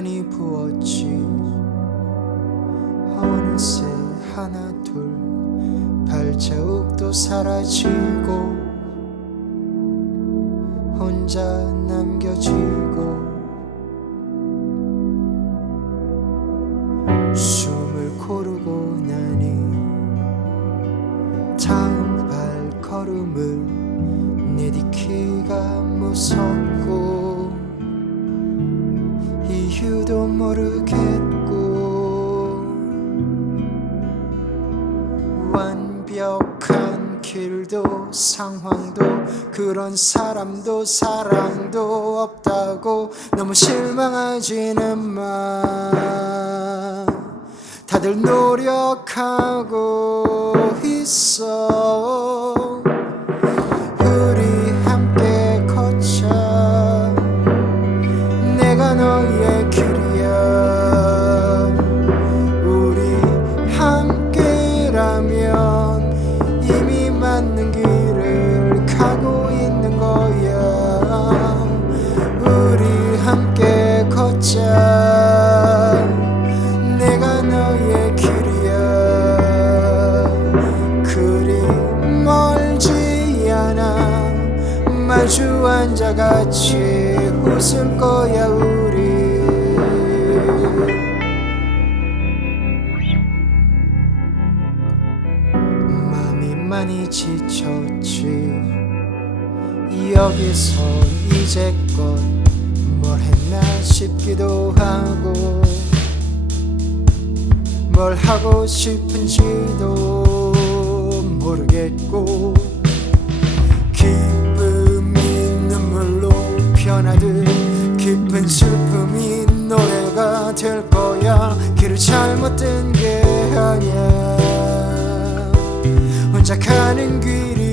많이 부었지 어느새 하나 둘 발자국도 사라지고 혼자 남겨지고 숨을 고르고 나니 다음 발걸음을 내딛기가 무섭 모르겠고 완벽한 길도 상황도 그런 사람도 사랑도 없다고 너무 실망하지는 마. 다들 노력하고 있어 함께 걷자. 내가 너의 길이야. 그리 멀지 않아. 마주 앉아 같이 웃을 거야 우리. 마음이 많이 지쳤지. 여기서 이제껏 뭘 했나 싶기도 하고 뭘 하고 싶은지도 모르겠고 기쁨이 눈물로 변하듯 깊은 슬픔이 노래가 될 거야. 길을 잘못 든게 아니야. 혼자 가는 길이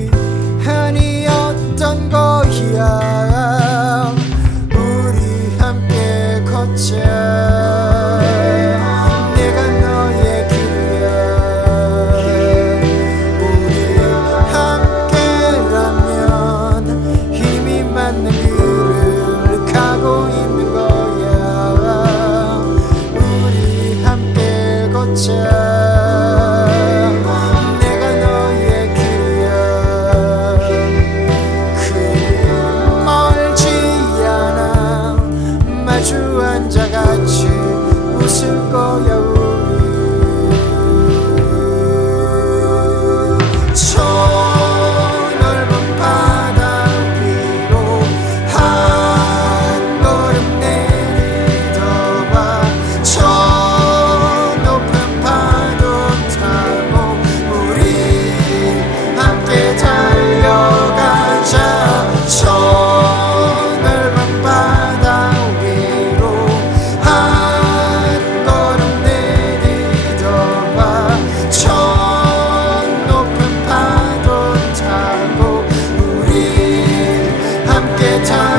time.